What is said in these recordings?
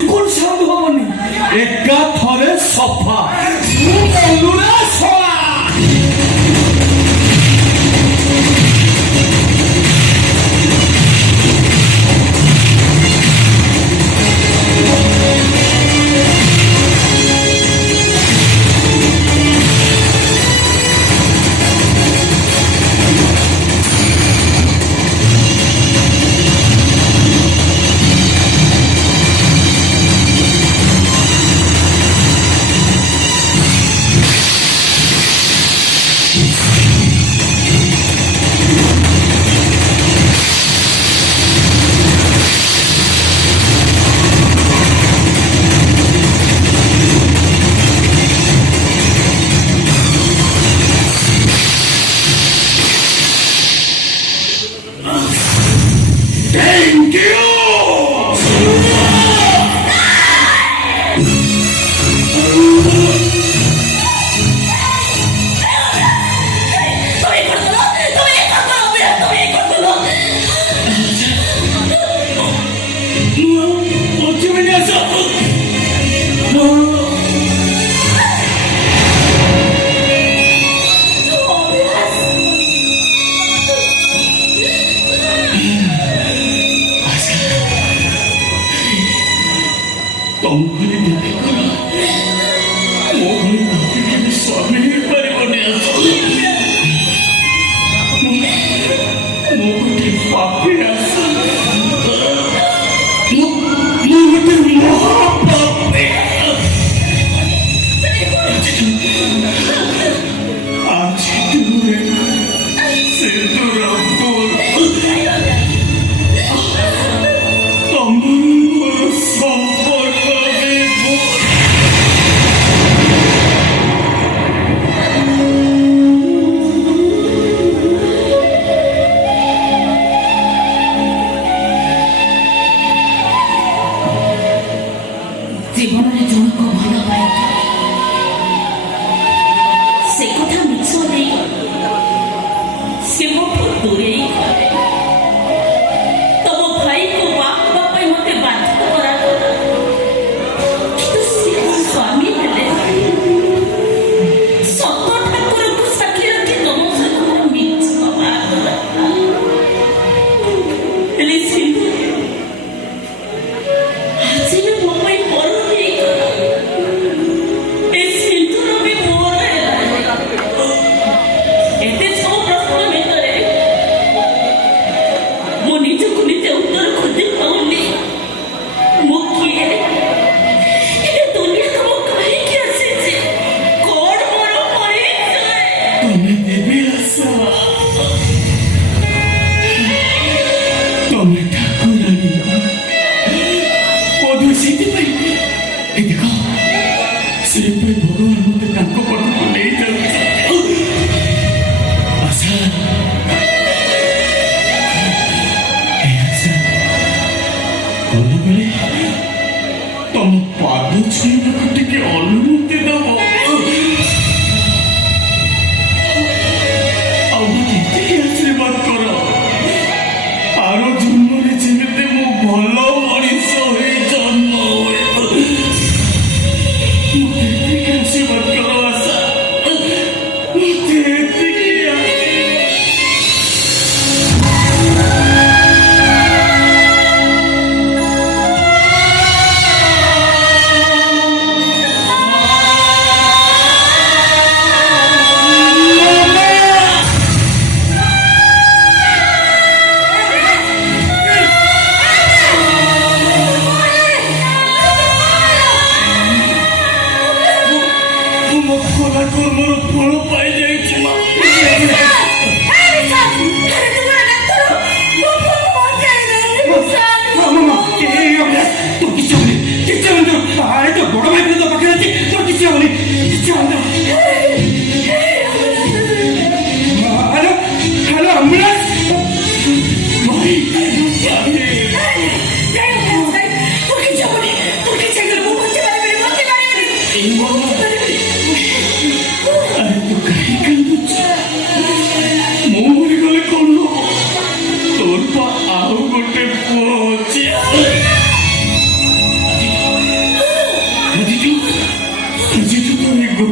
কোন সাধু হবনি একা থরে সফা বলুরা সরা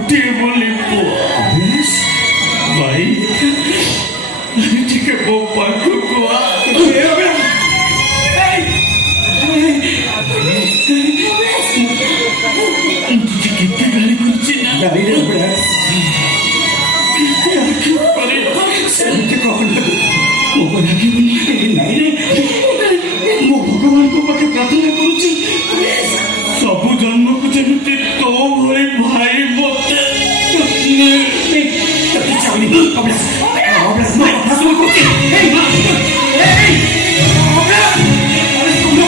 गोटे बोली पुआ भाई टिके मो पाखु को केते गाली करछि ना गाली रे प्रयास केते आखि परे सेते कहन मो बना के नहीं रे मो भगवान को पाखे प्रार्थना करूछि सब जन्म को जेमिति तो भई भाई मते चावली अबलास माय हसुल कोछि ए मां ए अबलास अरे तुम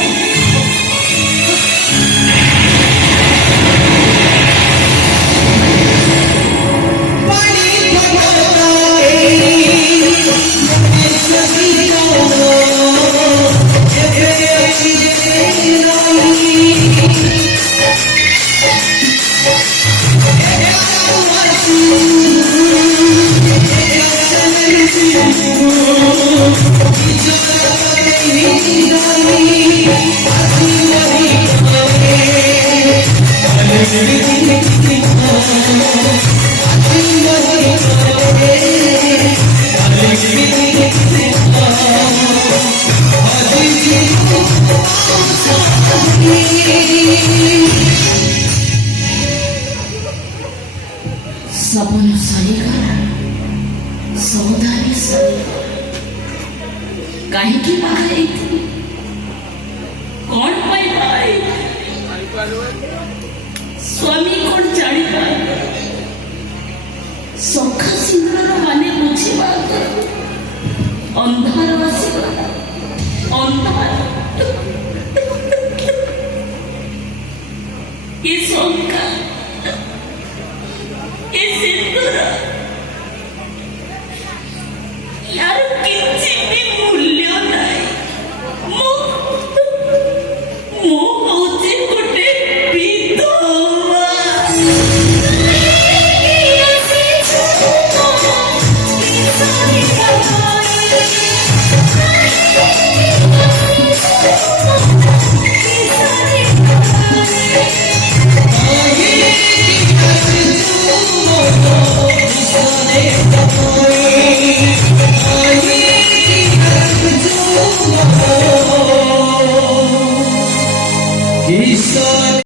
सपन सरीगला सौदारी सरीगला काहीकि बाहाई कौन पाई पाई स्वामी कौन जानी पाई सखा सिंदूर माने बुझिबा अंधार आसीबा अंधार ये शंका